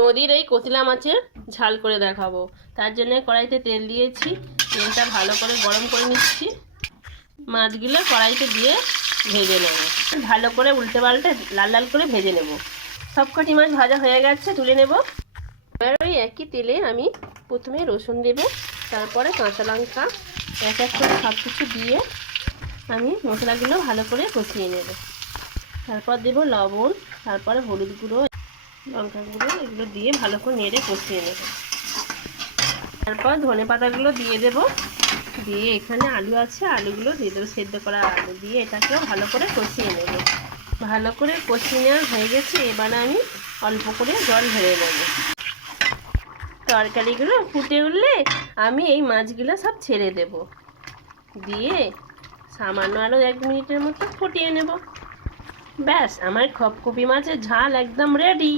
নদীর এই কচলা মাছের ঝাল করে দেখাবো। তার জন্য কড়াইতে তেল দিয়েছি, তেলটা ভালো করে গরম করে নিচ্ছি। মাছগুলো কড়াইতে দিয়ে ভেজে নেব, ভালো করে উল্টে পাল্টে লাল লাল করে ভেজে নেব। সবকটি মাছ ভাজা হয়ে গেছে, তুলে নেব। এবার ওই একই তেলে আমি প্রথমে রসুন দেব, তারপরে কাঁচা লঙ্কা, এক এক করে সব কিছু দিয়ে আমি মশলাগুলো ভালো করে কষিয়ে নেব। তারপর দেব লবণ, তারপরে হলুদ গুঁড়ো, লঙ্কা গুঁড়ো, এগুলো দিয়ে ভালো করে নেড়ে কষিয়ে নেব। তারপর ধনে পাতাগুলো দিয়ে দেব, দিয়ে এখানে আলু আছে, আলুগুলো দিয়ে দেবো, সেদ্ধ করা আলু দিয়ে এটাকেও ভালো করে কষিয়ে নেব। ভালো করে কষিয়ে নেওয়া হয়ে গেছে, এবারে আমি অল্প করে জল ঢেলে নেব। তরকারিগুলো ফুটে উঠলে আমি এই মাছগুলো সব ছেড়ে দেব, দিয়ে সামান্য আরও 1 মিনিটের মতো ফুটিয়ে নেব। ব্যাস, আমার খপকপি মাছের ঝাল একদম রেডি।